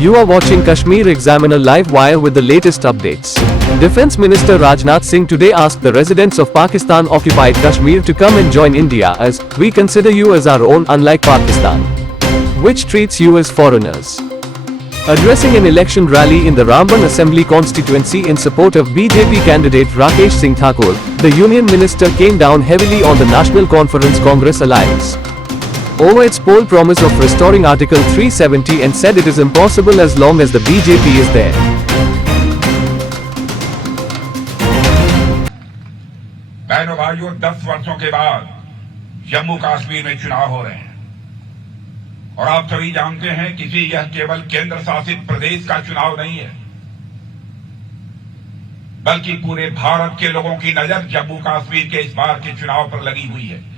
You are watching Kashmir Examiner Live Wire with the latest updates. Defense Minister Rajnath Singh today asked the residents of Pakistan-occupied Kashmir to come and join India as we consider you as our own, unlike Pakistan, which treats you as foreigners. Addressing an election rally in the Ramban Assembly constituency in support of BJP candidate Rakesh Singh Thakur, the Union Minister came down heavily on the National Conference Congress alliance over its poll promise of restoring Article 370 and said it is impossible as long as the BJP is there. बहनों भाइयों, 10 वर्षों के बाद जम्मू कश्मीर में चुनाव हो रहे हैं और आप सभी जानते हैं कि यह केवल केंद्र शासित प्रदेश का चुनाव नहीं है, बल्कि पूरे भारत के लोगों की नजर जम्मू कश्मीर के इस बार के चुनाव पर लगी हुई है।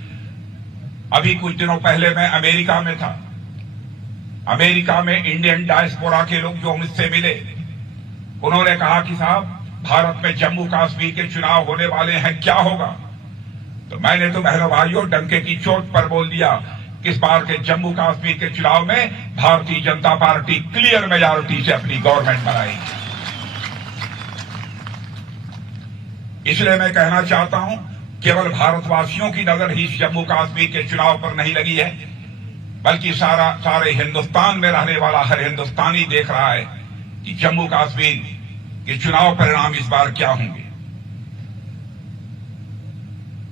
अभी कुछ दिनों पहले मैं अमेरिका में था। अमेरिका में इंडियन डायस्पोरा के लोग जो मुझसे मिले, उन्होंने कहा कि साहब, भारत में जम्मू कश्मीर के चुनाव होने वाले हैं, क्या होगा? तो मैंने तो बहनों भाइयों डंके की चोट पर बोल दिया कि इस बार के जम्मू कश्मीर के चुनाव में Bharatiya Janata party clear majority से अपनी गवर्नमेंट बनाएगी। इसलिए मैं कहना चाहता हूं, केवल भारतवासियों की नजर ही जम्मू कश्मीर के चुनाव पर नहीं लगी है, बल्कि सारे हिंदुस्तान में रहने वाला हर हिंदुस्तानी देख रहा है कि जम्मू कश्मीर के चुनाव परिणाम इस बार क्या होंगे।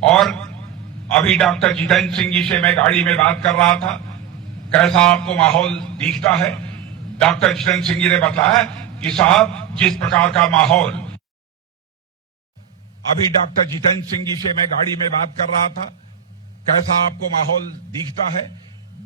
और अभी डॉक्टर जितेंद्र सिंह जी से मैं गाड़ी में बात कर रहा था, कैसा आपको माहौल दिखता है? डॉक्टर जितेंद्र सिंह जी ने बताया कि साहब, जिस प्रकार का माहौल, अभी डॉक्टर जितेंद्र सिंह जी से मैं गाड़ी में बात कर रहा था, कैसा आपको माहौल दिखता है?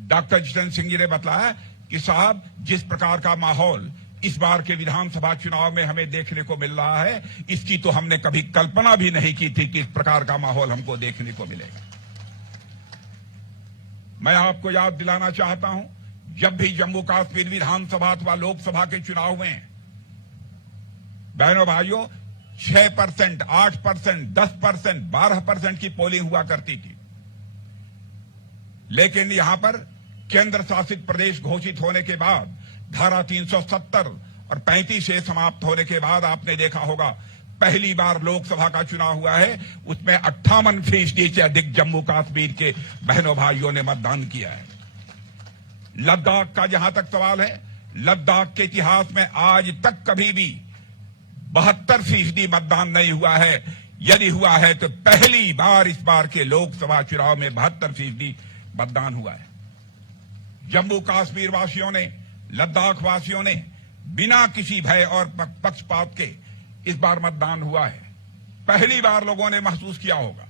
डॉक्टर जितेंद्र सिंह जी ने बताया कि साहब, जिस प्रकार का माहौल इस बार के विधानसभा चुनाव में हमें देखने को मिल रहा है, इसकी तो हमने कभी कल्पना भी नहीं की थी कि इस प्रकार का माहौल हमको देखने को मिलेगा। मैं आपको याद दिलाना चाहता हूं, जब भी जम्मू कश्मीर विधानसभा अथवा लोकसभा के चुनाव हुए, बहनों भाइयों, 6%, 8%, 10%, 12% की पोलिंग हुआ करती थी। लेकिन यहां पर केंद्र शासित प्रदेश घोषित होने के बाद, धारा 370 और 35 से समाप्त होने के बाद आपने देखा होगा, पहली बार लोकसभा का चुनाव हुआ है, उसमें 58% से अधिक जम्मू कश्मीर के बहनों भाइयों ने मतदान किया है। लद्दाख का जहां तक सवाल है, लद्दाख के इतिहास में आज तक कभी भी 72% मतदान नहीं हुआ है। यदि हुआ है तो पहली बार इस बार के लोकसभा चुनाव में 72% मतदान हुआ है। जम्मू कश्मीर वासियों ने, लद्दाख वासियों ने बिना किसी भय और पक्षपात के इस बार मतदान हुआ है। पहली बार लोगों ने महसूस किया होगा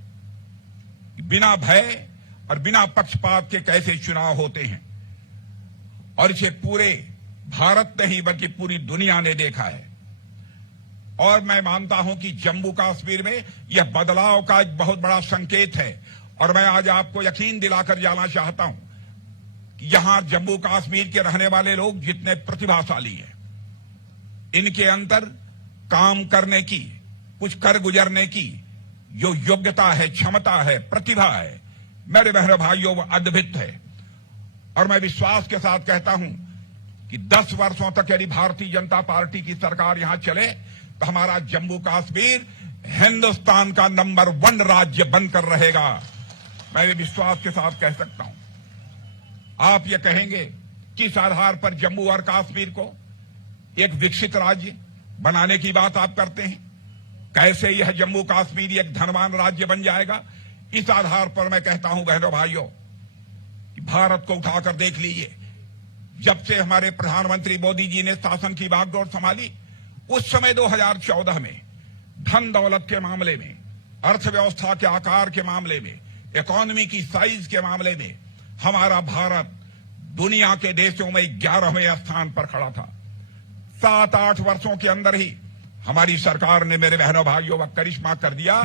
कि बिना भय और बिना पक्षपात के कैसे चुनाव होते हैं, और इसे पूरे भारत नहीं बल्कि पूरी दुनिया ने देखा है। और मैं मानता हूं कि जम्मू कश्मीर में यह बदलाव का एक बहुत बड़ा संकेत है। और मैं आज आपको यकीन दिलाकर जाना चाहता हूं कि यहां जम्मू कश्मीर के रहने वाले लोग जितने प्रतिभाशाली हैं, इनके अंदर काम करने की, कुछ कर गुजरने की जो योग्यता है, क्षमता है, प्रतिभा है, मेरे बहनों भाइयों, वो अद्भुत है। और मैं विश्वास के साथ कहता हूं कि 10 वर्षों तक यदि भारतीय जनता पार्टी की सरकार यहां चले तो हमारा जम्मू कश्मीर हिंदुस्तान का नंबर 1 राज्य बनकर रहेगा। मैं विश्वास के साथ कह सकता हूं। आप ये कहेंगे किस आधार पर जम्मू और कश्मीर को एक विकसित राज्य बनाने की बात आप करते हैं? कैसे यह जम्मू कश्मीर एक धनवान राज्य बन जाएगा? इस आधार पर मैं कहता हूं बहनों भाइयों कि भारत को उठाकर देख लीजिए। जब से हमारे प्रधानमंत्री मोदी जी ने शासन की बागडोर संभाली, उस समय 2014 में धन दौलत के मामले में, अर्थव्यवस्था के आकार के मामले में, इकोनॉमी की साइज के मामले में हमारा भारत दुनिया के देशों में 11वें स्थान पर खड़ा था। 7-8 वर्षों के अंदर ही हमारी सरकार ने, मेरे बहनों भाइयों, वह करिश्मा कर दिया।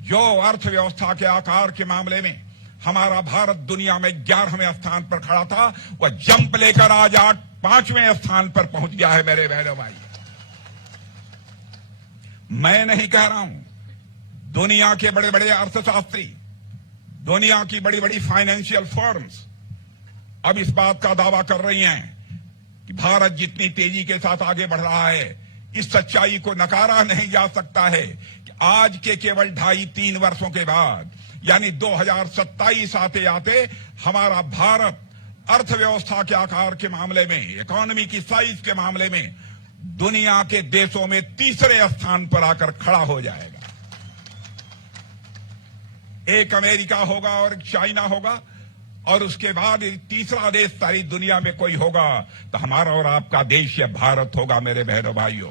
जो अर्थव्यवस्था के आकार के मामले में हमारा भारत दुनिया में 11वें स्थान पर खड़ा था, वह जंप लेकर आज 5वें स्थान पर पहुंच गया है। मेरे बहनों भाई, मैं नहीं कह रहा हूं, दुनिया के बड़े बड़े अर्थशास्त्री, दुनिया की बड़ी बड़ी फाइनेंशियल फर्म्स अब इस बात का दावा कर रही हैं कि भारत जितनी तेजी के साथ आगे बढ़ रहा है, इस सच्चाई को नकारा नहीं जा सकता है कि आज के केवल 2.5-3 वर्षों के बाद, यानी 2027 आते आते हमारा भारत अर्थव्यवस्था के आकार के मामले में, इकोनॉमी की साइज के मामले में दुनिया के देशों में तीसरे स्थान पर आकर खड़ा हो जाएगा। एक अमेरिका होगा और एक चाइना होगा, और उसके बाद तीसरा देश सारी दुनिया में कोई होगा तो हमारा और आपका देश, यह भारत होगा। मेरे बहनों भाइयों,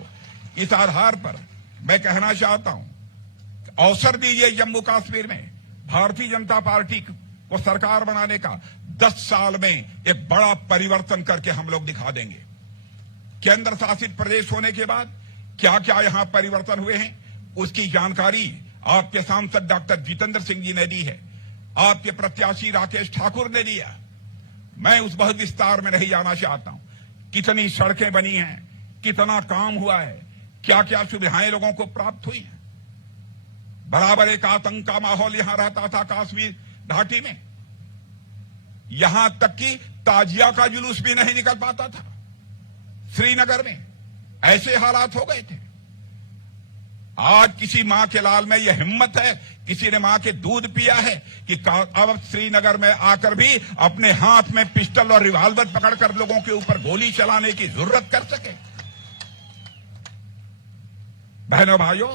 इस आधार पर मैं कहना चाहता हूं कि अवसर दीजिए जम्मू कश्मीर में भारतीय जनता पार्टी को सरकार बनाने का। 10 साल में एक बड़ा परिवर्तन करके हम लोग दिखा देंगे। केंद्र शासित प्रदेश होने के बाद क्या क्या यहां परिवर्तन हुए हैं, उसकी जानकारी आपके सांसद डॉक्टर जितेंद्र सिंह जी ने दी है, आपके प्रत्याशी राकेश ठाकुर ने दिया। मैं उस बहुत विस्तार में नहीं जाना चाहता हूं। कितनी सड़कें बनी हैं, कितना काम हुआ है, क्या क्या सुविधाएं लोगों को प्राप्त हुई हैं। बराबर एक आतंक का माहौल यहां रहता था कश्मीर घाटी में, यहां तक कि ताजिया का जुलूस भी नहीं निकल पाता था श्रीनगर में, ऐसे हालात हो गए थे। आज किसी मां के लाल में यह हिम्मत है, किसी ने मां के दूध पिया है कि अब श्रीनगर में आकर भी अपने हाथ में पिस्टल और रिवॉल्वर पकड़कर लोगों के ऊपर गोली चलाने की जरूरत कर सके। बहनों भाइयों,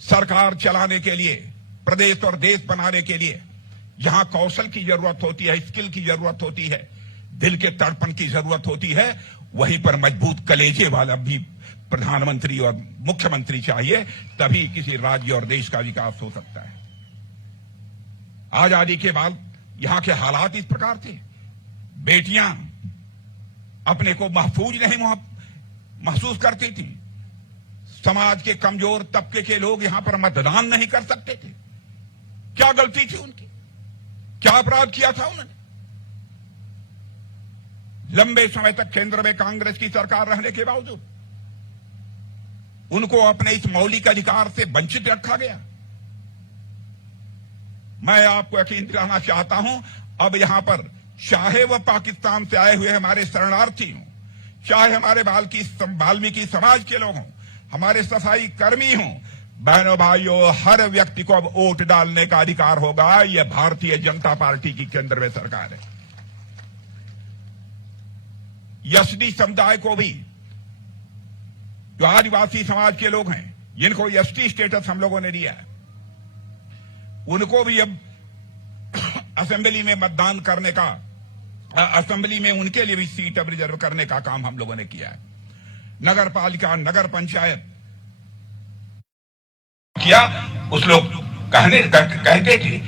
सरकार चलाने के लिए, प्रदेश और देश बनाने के लिए जहां कौशल की जरूरत होती है, स्किल की जरूरत होती है, दिल के तड़पन की जरूरत होती है, वहीं पर मजबूत कलेजे वाला भी प्रधानमंत्री और मुख्यमंत्री चाहिए, तभी किसी राज्य और देश का विकास हो सकता है। आजादी के बाद यहां के हालात इस प्रकार थे, बेटियां अपने को महफूज नहीं महसूस करती थी, समाज के कमजोर तबके के लोग यहां पर मतदान नहीं कर सकते थे। क्या गलती थी उनकी, क्या अपराध किया था उन्होंने? लंबे समय तक केंद्र में कांग्रेस की सरकार रहने के बावजूद उनको अपने इस मौलिक अधिकार से वंचित रखा गया। मैं आपको यकीन दिलाना चाहता हूं, अब यहां पर चाहे वह पाकिस्तान से आए हुए हमारे शरणार्थी हों, चाहे हमारे वाल्मीकि समाज के लोग हों, हमारे सफाई कर्मी हों, बहनों भाइयों, हर व्यक्ति को अब वोट डालने का अधिकार होगा। यह भारतीय जनता पार्टी की केंद्र में सरकार है। एसटी समुदाय को भी, जो आदिवासी समाज के लोग हैं, जिनको एसटी स्टेटस हम लोगों ने दिया है, उनको भी अब असेंबली में मतदान करने का, असेंबली में उनके लिए भी सीट अब रिजर्व करने का काम हम लोगों ने किया है। नगर पालिका, नगर पंचायत किया, उस लोग कहते थे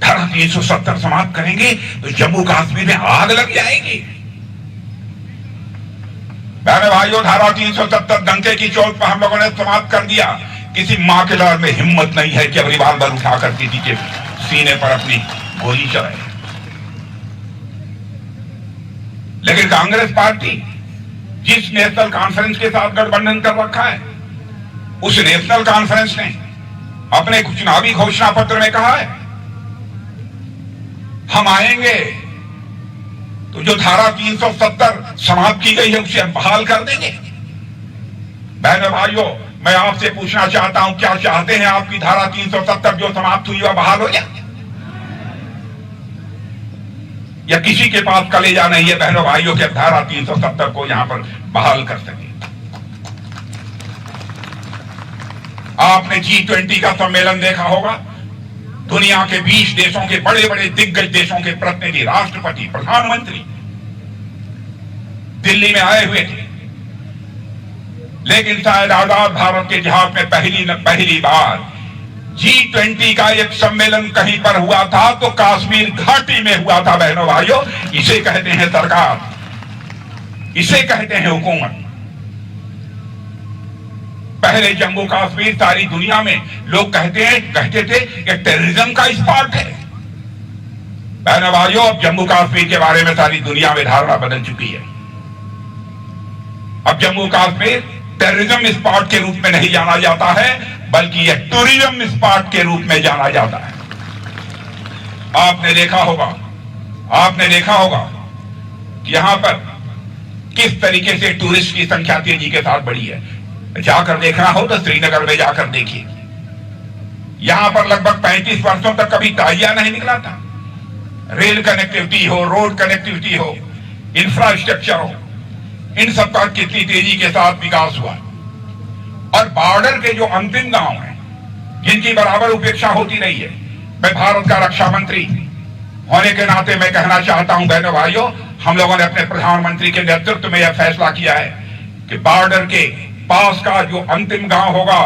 धारा 370 समाप्त करेंगे तो जम्मू कश्मीर में आग लग जाएगी। मेरे भाइयों, धारा 370 डंके की चोट पर हम लोगों ने समाप्त कर दिया। किसी मां के लाल में हिम्मत नहीं है कि अब रिवॉल्वर उठाकर किसी के सीने पर अपनी गोली चलाए। लेकिन कांग्रेस पार्टी जिस नेशनल कॉन्फ्रेंस के साथ गठबंधन कर रखा है, उस नेशनल कॉन्फ्रेंस ने अपने चुनावी घोषणा पत्र में कहा है, हम आएंगे तो जो धारा 370 समाप्त की गई है उसे हम बहाल कर देंगे। बहनों भाइयों, मैं आपसे पूछना चाहता हूं, क्या चाहते हैं आपकी धारा 370 जो समाप्त हुई वह बहाल हो जाए? या किसी के पास कलेजा नहीं है बहनों भाइयों के धारा 370 को यहां पर बहाल कर सके? आपने G20 का सम्मेलन देखा होगा, दुनिया के 20 देशों के बड़े बड़े दिग्गज देशों के प्रतिनिधि, राष्ट्रपति, प्रधानमंत्री दिल्ली में आए हुए थे। लेकिन शायद आजाद भारत के इतिहास में पहली बार G20 का एक सम्मेलन कहीं पर हुआ था तो कश्मीर घाटी में हुआ था। बहनों भाइयों, इसे कहते हैं सरकार, इसे कहते हैं हुकूमत। पहले जम्मू कश्मीर सारी दुनिया में लोग कहते थे कि टेररिज्म का स्पॉट है। बहनों भाइयों, अब जम्मू कश्मीर के बारे में सारी दुनिया में धारणा बदल चुकी है। अब जम्मू कश्मीर टेररिज्म स्पॉट के रूप में नहीं जाना जाता है, बल्कि यह टूरिज्म स्पॉट के रूप में जाना जाता है। आपने देखा होगा कि यहां पर किस तरीके से टूरिस्ट की संख्या तेजी के साथ बढ़ी है। जाकर देखना हो तो श्रीनगर में जाकर देखिए, यहां पर लगभग 35 वर्षों तक कभी टाइया नहीं निकला था। रेल कनेक्टिविटी हो, रोड कनेक्टिविटी हो, इंफ्रास्ट्रक्चर हो, इन सब का कितनी तेजी के साथ विकास हुआ। और बॉर्डर के जो अंतिम गांव हैं, जिनकी बराबर उपेक्षा होती नहीं है, मैं भारत का रक्षा मंत्री होने के नाते मैं कहना चाहता हूं बहनों भाइयों, हम लोगों ने अपने प्रधानमंत्री के नेतृत्व में यह फैसला किया है कि बॉर्डर के पास का जो अंतिम गांव होगा,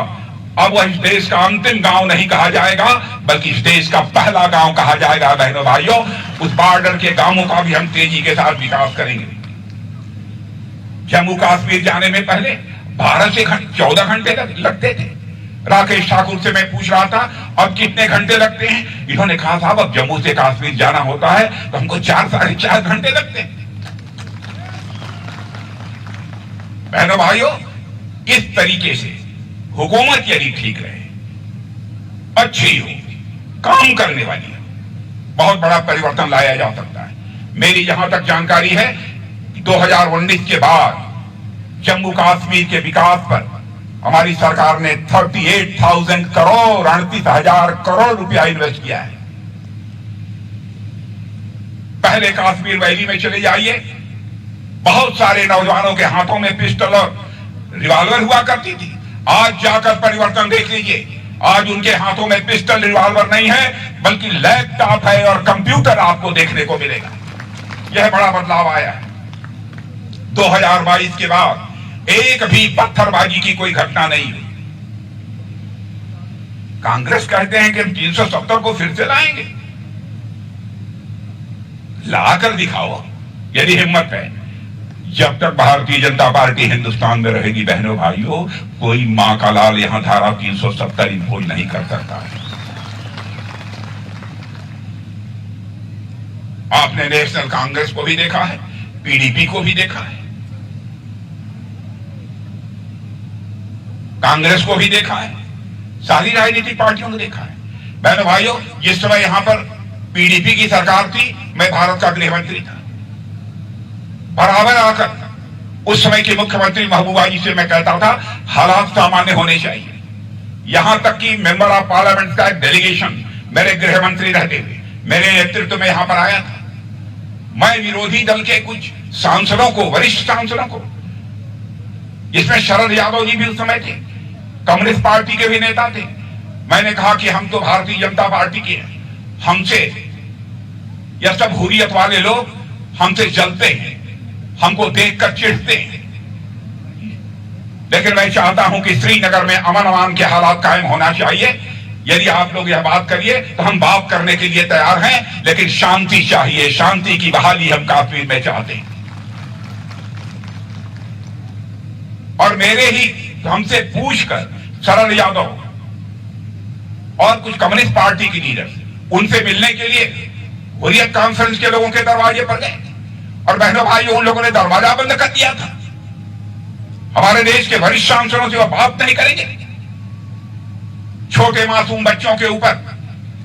अब वह इस देश का अंतिम गांव नहीं कहा जाएगा, बल्कि इस देश का पहला गांव कहा जाएगा। बहनों भाइयों, उस बॉर्डर के गांवों का भी हम तेजी के साथ विकास करेंगे। जम्मू कश्मीर जाने में पहले 12 से 14 घंटे लगते थे। राकेश ठाकुर से मैं पूछ रहा था अब कितने घंटे लगते हैं, इन्होंने कहा साहब अब जम्मू से कश्मीर जाना होता है तो हमको 4 साढ़े 4 घंटे लगते हैं। बहनों भाइयों, इस तरीके से हुकूमत यदि ठीक रहे, अच्छी हो, काम करने वाली हो, बहुत बड़ा परिवर्तन लाया जा सकता है। मेरी जहां तक जानकारी है 2019 के बाद जम्मू कश्मीर के विकास पर हमारी सरकार ने 38,000 करोड़ 38,000 करोड़ रुपया इन्वेस्ट किया है। पहले कश्मीर वैली में चले जाइए, बहुत सारे नौजवानों के हाथों में पिस्टल और रिवॉल्वर हुआ करती थी। आज जाकर परिवर्तन देख लीजिए, आज उनके हाथों में पिस्टल रिवॉल्वर नहीं है, बल्कि लैपटॉप है और कंप्यूटर आपको देखने को मिलेगा। यह बड़ा बदलाव आया है। 2022 के बाद एक भी पत्थरबाजी की कोई घटना नहीं हुई। कांग्रेस कहते हैं कि हम 370 को फिर से लाएंगे, लाकर दिखाओ यदि हिम्मत है। जब तक भारतीय जनता पार्टी हिंदुस्तान में रहेगी बहनों भाइयों, कोई मां का लाल यहां धारा 370 इंपोज नहीं कर सकता है। आपने नेशनल कांग्रेस को भी देखा है, पीडीपी को भी देखा है, कांग्रेस को भी देखा है, सारी राजनीतिक पार्टियों को देखा है। बहनों भाइयों, जिस समय यहां पर पीडीपी की सरकार थी, मैं भारत का गृह मंत्री था। बराबर आकर उस समय के मुख्यमंत्री महबूबा जी से मैं कहता था हालात सामान्य होने चाहिए। यहां तक कि मेंबर ऑफ पार्लियामेंट का एक डेलीगेशन मेरे गृह मंत्री रहते हुए मेरे नेतृत्व में यहां पर आया था। मैं विरोधी दल के कुछ सांसदों को, वरिष्ठ सांसदों को, जिसमें शरद यादव जी भी उस समय थे, कम्युनिस्ट पार्टी के भी नेता थे, मैंने कहा कि हम तो भारतीय जनता पार्टी के हैं, हमसे यह सब हुर्रियत वाले लोग हमसे जलते हैं, हमको देखकर चिढ़ते हैं। लेकिन मैं चाहता हूं कि श्रीनगर में अमन अमान के हालात कायम होना चाहिए। यदि आप लोग यह बात करिए तो हम बात करने के लिए तैयार हैं, लेकिन शांति चाहिए, शांति की बहाली हम कश्मीर में चाहते हैं। और मेरे ही हमसे पूछकर शरद यादव और कुछ कम्युनिस्ट पार्टी की लीडर उनसे मिलने के लिए हुर्रियत कॉन्फ्रेंस के लोगों के दरवाजे पर गए, और बहनों भाइयों उन लोगों ने दरवाजा बंद कर दिया था। हमारे देश के वरिष्ठ सांसदों से वो बात नहीं करेंगे। छोटे मासूम बच्चों के ऊपर,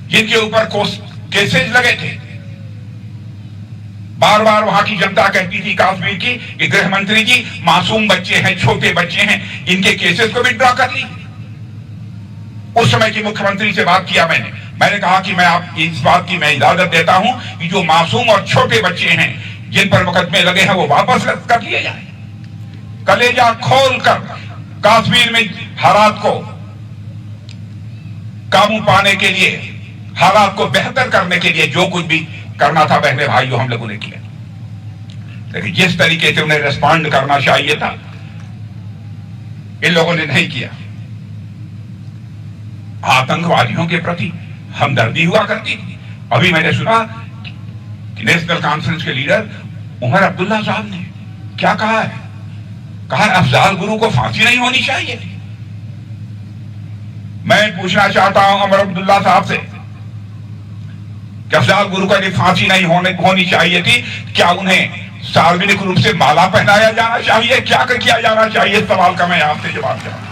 जिनके ऊपर केसेस लगे थे, बार बार वहां की जनता कहती थी कश्मीर की कि गृह मंत्री जी मासूम बच्चे हैं, छोटे बच्चे हैं, इनके केसेस को विड्रॉ कर ली। उस समय की मुख्यमंत्री से बात किया मैंने कहा कि मैं आप इस बात की मैं इजाजत देता हूं कि जो मासूम और छोटे बच्चे हैं जिन पर मुकदमे लगे हैं वो वापस कर लिए जाए। कलेजा खोलकर कश्मीर में हालात को काबू पाने के लिए, हालात को बेहतर करने के लिए जो कुछ भी करना था बहने भाइयों हम लोगों ने किया। लेकिन जिस तरीके से उन्हें रेस्पॉन्ड करना चाहिए था, इन लोगों ने नहीं किया। आतंकवादियों के प्रति हमदर्दी हुआ करती थी। अभी मैंने सुना कि नेशनल कॉन्फ्रेंस के लीडर उमर अब्दुल्ला साहब ने क्या कहा है, कहा अफजाल गुरु को फांसी नहीं होनी चाहिए। मैं पूछना चाहता हूं उमर अब्दुल्ला साहब से कि अफजाल गुरु का फांसी नहीं होनी चाहिए थी, क्या उन्हें सार्वजनिक रूप से माला पहनाया जाना चाहिए, क्या किया जाना चाहिए? इस सवाल का मैं आपसे जवाब चाहता हूं।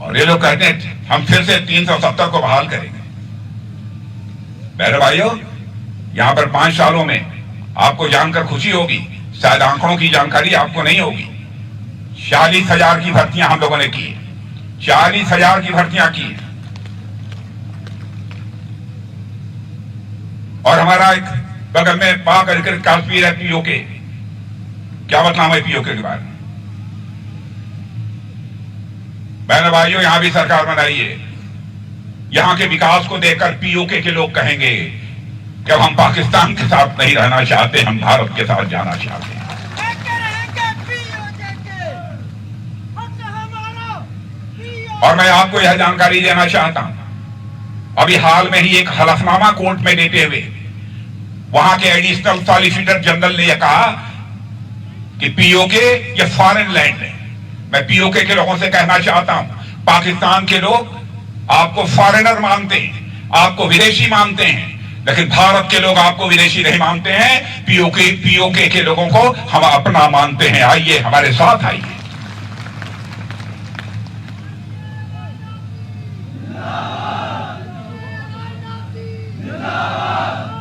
और ये लोग कहते हैं हम फिर से 370 को बहाल करेंगे। मेरे भाइयों, यहां पर 5 सालों में आपको जानकर खुशी होगी, शायद आंकड़ों की जानकारी आपको नहीं होगी, 40,000 की भर्तियां हम लोगों ने की, 40,000 की भर्तियां की। और हमारा एक बगल में पाक अधिकृत कश्मीर है, पीओके। क्या बदनाम है पीओके के बारे में? बहनों भाइयों, यहां भी सरकार बनाइए। यहां के विकास को देखकर पीओके के लोग कहेंगे कि अब हम पाकिस्तान के साथ नहीं रहना चाहते, हम भारत के साथ जाना चाहते हैं। और मैं आपको यह जानकारी देना चाहता हूं, अभी हाल में ही एक हलफनामा कोर्ट में देते हुए वहां के एडिशनल सॉलिसिटर जनरल ने यह कहा कि पीओके ये फॉरेन लैंड है। मैं पीओके के लोगों से कहना चाहता हूं, पाकिस्तान के लोग आपको फॉरेनर मानते हैं, आपको विदेशी मानते हैं, लेकिन भारत के लोग आपको विदेशी नहीं मानते हैं। पीओके के लोगों को हम अपना मानते हैं। आइए हमारे साथ आइए।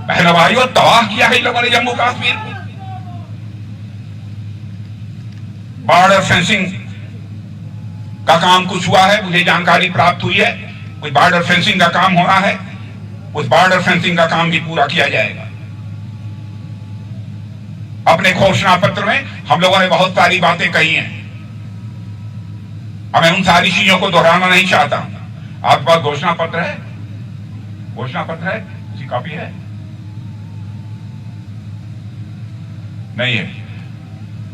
बहनों भाइयों, तबाह किया है इन लोगों ने जम्मू कश्मीर को। बॉर्डर फेंसिंग का काम कुछ हुआ है, मुझे जानकारी प्राप्त हुई है, कुछ बॉर्डर फेंसिंग का काम हो रहा है, उस बॉर्डर फेंसिंग का काम भी पूरा किया जाएगा। अपने घोषणा पत्र में हम लोगों ने बहुत सारी बातें कही हैं, मैं उन सारी चीजों को दोहराना नहीं चाहता। आपके पास घोषणा पत्र है? घोषणा पत्र है? उसकी कॉपी है? नहीं है।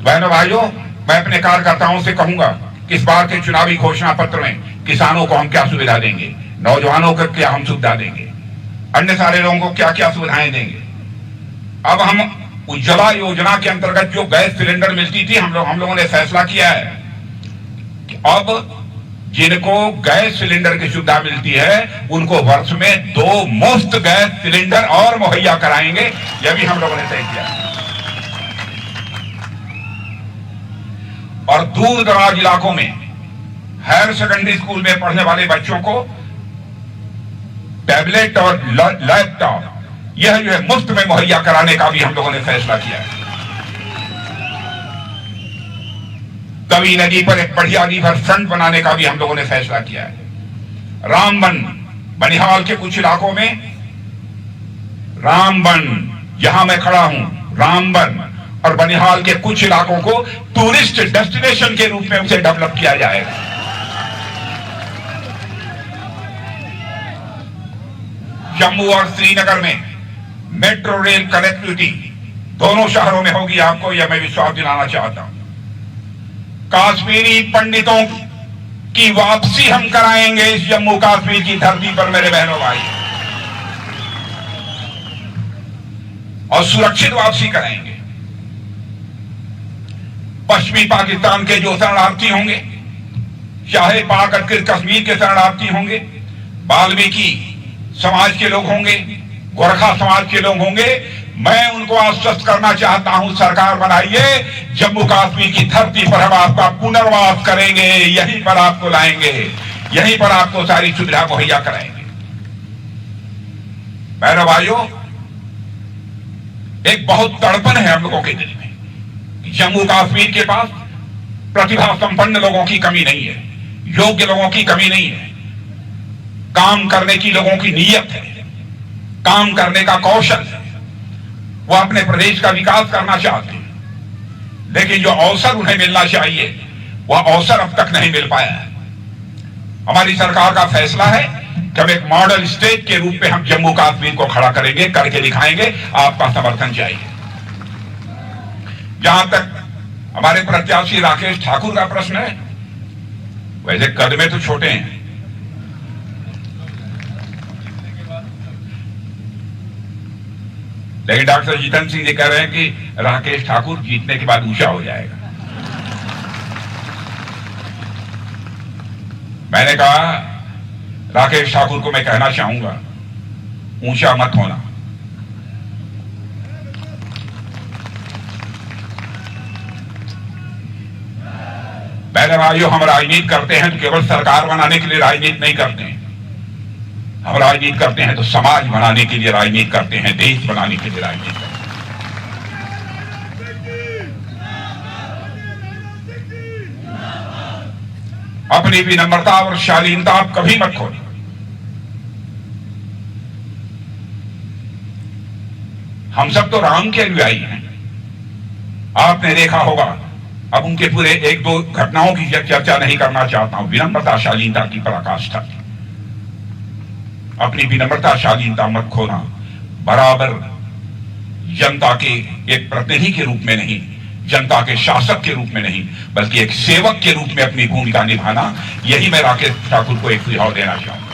बहनों भाइयों, मैं अपने कार्यकर्ताओं से कहूंगा कि इस बार के चुनावी घोषणा पत्र में किसानों को हम क्या सुविधा देंगे, नौजवानों को क्या हम सुविधा देंगे, अन्य सारे लोगों को क्या क्या सुविधाएं देंगे। अब हम उज्ज्वला योजना के अंतर्गत जो गैस सिलेंडर मिलती थी, हम लोगों ने फैसला किया है कि अब जिनको गैस सिलेंडर की सुविधा मिलती है उनको वर्ष में 2 मुफ्त गैस सिलेंडर और मुहैया कराएंगे। यह भी हम लोगों ने तय किया। और दूर दराज इलाकों में हायर सेकेंडरी स्कूल में पढ़ने वाले बच्चों को टैबलेट और लैपटॉप यह जो है मुफ्त में मुहैया कराने का भी हम लोगों ने फैसला किया है। तवी नदी पर एक बढ़िया रिवर फ्रंट बनाने का भी हम लोगों ने फैसला किया है। रामबन, बनिहाल के कुछ इलाकों में, रामबन जहां मैं खड़ा हूं, रामबन और बनिहाल के कुछ इलाकों को टूरिस्ट डेस्टिनेशन के रूप में उसे डेवलप किया जाएगा। जम्मू और श्रीनगर में मेट्रो रेल कनेक्टिविटी दोनों शहरों में होगी, आपको यह मैं विश्वास दिलाना चाहता हूं। कश्मीरी पंडितों की वापसी हम कराएंगे इस जम्मू कश्मीर की धरती पर मेरे बहनों भाई, और सुरक्षित वापसी कराएंगे। पश्चिमी पाकिस्तान के जो शरणार्थी होंगे, चाहे पाक अधिकृत कश्मीर के शरणार्थी होंगे, वाल्मीकि समाज के लोग होंगे, गोरखा समाज के लोग होंगे, मैं उनको आश्वस्त करना चाहता हूं, सरकार बनाइए, जम्मू कश्मीर की धरती पर हम आपका पुनर्वास करेंगे, यहीं पर आपको लाएंगे, यहीं पर आपको सारी सुविधा मुहैया कराएंगे। बहनों भाइयों, एक बहुत तड़पन है हम लोगों के दिल में, जम्मू कश्मीर के पास प्रतिभा संपन्न लोगों की कमी नहीं है, योग्य लोगों की कमी नहीं है, काम करने की लोगों की नीयत है, काम करने का कौशल है, वो अपने प्रदेश का विकास करना चाहते हैं, लेकिन जो अवसर उन्हें मिलना चाहिए वह अवसर अब तक नहीं मिल पाया है। हमारी सरकार का फैसला है कि हम एक मॉडल स्टेट के रूप में हम जम्मू कश्मीर को खड़ा करेंगे, करके दिखाएंगे, आपका समर्थन चाहिए। जहां तक हमारे प्रत्याशी राकेश ठाकुर का प्रश्न है, वैसे कद में तो छोटे हैं, लेकिन डॉक्टर जितेंद्र सिंह जी कह रहे हैं कि राकेश ठाकुर जीतने के बाद ऊंचा हो जाएगा। मैंने कहा राकेश ठाकुर को मैं कहना चाहूंगा, ऊंचा मत होना। पहले भाइयों, हम राजनीति करते हैं तो केवल सरकार बनाने के लिए राजनीति नहीं करते हैं, हम राजनीति करते हैं तो समाज बनाने के लिए राजनीति करते हैं, देश बनाने के लिए राजनीति करते हैं। अपनी विनम्रता और शालीनता आप कभी मत खोलें। हम सब तो राम के अनुयायी हैं। आपने देखा होगा, अब उनके पूरे एक दो घटनाओं की चर्चा नहीं करना चाहता हूं। विनम्रता शालीनता की पराकाष्ठा थी। अपनी विनम्रता शालीनता मत खोना। बराबर जनता के एक प्रतिनिधि के रूप में नहीं, जनता के शासक के रूप में नहीं, बल्कि एक सेवक के रूप में अपनी भूमिका निभाना, यही मैं राकेश ठाकुर को एक सुझाव देना चाहूंगा।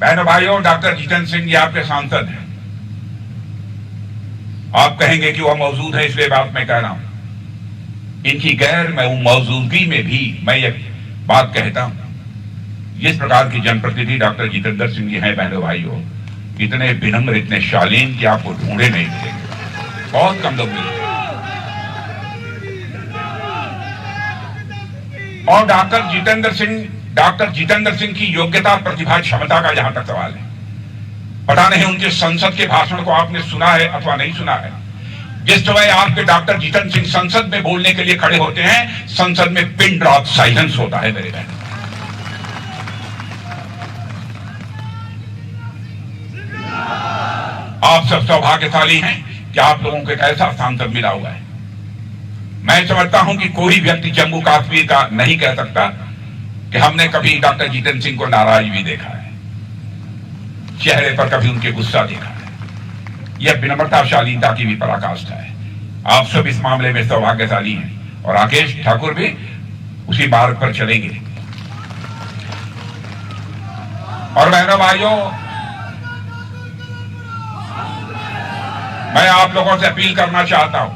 बहनों भाइयों, डॉक्टर जितेंद्र सिंह जी आपके सांसद हैं। आप कहेंगे कि वह मौजूद है, इसलिए बात मैं कह रहा हूं। इनकी गैर मौजूदगी में भी मैं एक बात कहता हूं। जिस प्रकार की जनप्रतिनिधि डॉक्टर जितेंद्र सिंह जी हैं, बहनों भाइयों, इतने विनम्र, इतने शालीन कि आपको ढूंढे नहीं मिलेंगे। बहुत कम लोग मिलेंगे। और डॉक्टर जितेंद्र सिंह की योग्यता, प्रतिभा, क्षमता का जहां तक सवाल है, पता नहीं उनके संसद के भाषण को आपने सुना है अथवा नहीं सुना है। जिस समय आपके डॉक्टर जितेंद्र सिंह संसद में बोलने के लिए खड़े होते हैं, संसद में पिन ड्रॉप साइलेंस होता है मेरे बहन। आप सब सौभाग्यशाली हैं कि आप लोगों को एक ऐसा सांसद मिला हुआ है। मैं समझता हूं कि कोई व्यक्ति जम्मू कश्मीर का नहीं कह सकता कि हमने कभी डॉक्टर जितेंद्र सिंह को नाराज भी देखा है, चेहरे पर कभी उनके गुस्सा देखा है। यह विनम्रता शालीनता की भी पराकाष्ठा है। आप सब इस मामले में सौभाग्यशाली हैं और राकेश ठाकुर भी उसी मार्ग पर चलेंगे। और बहनों भाइयों, मैं आप लोगों से अपील करना चाहता हूं,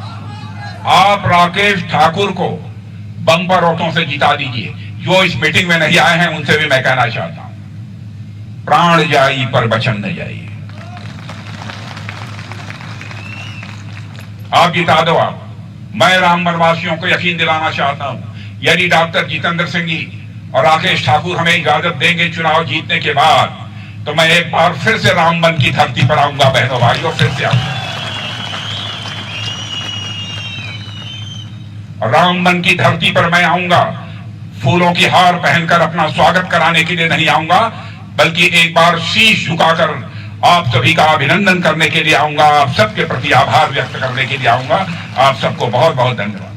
आप राकेश ठाकुर को बम्पर वोटों से जिता दीजिए। जो इस मीटिंग में नहीं आए हैं उनसे भी मैं कहना चाहता हूं, प्राण जाई पर वचन न जाइए। आप जिता दो। आप, मैं राम वनवासियों को यकीन दिलाना चाहता हूं, यदि डॉक्टर जितेंद्र सिंह जी और राकेश ठाकुर हमें इजाजत देंगे चुनाव जीतने के बाद, तो मैं एक बार फिर से रामबन की धरती पर आऊंगा। बहनों भाइयों, फिर से आऊंगा। रामबन की धरती पर मैं आऊंगा। फूलों की हार पहनकर अपना स्वागत कराने के लिए नहीं आऊंगा, बल्कि एक बार शीश झुकाकर आप सभी का अभिनंदन करने के लिए आऊंगा। आप सबके प्रति आभार व्यक्त करने के लिए आऊंगा। आप सबको बहुत बहुत धन्यवाद।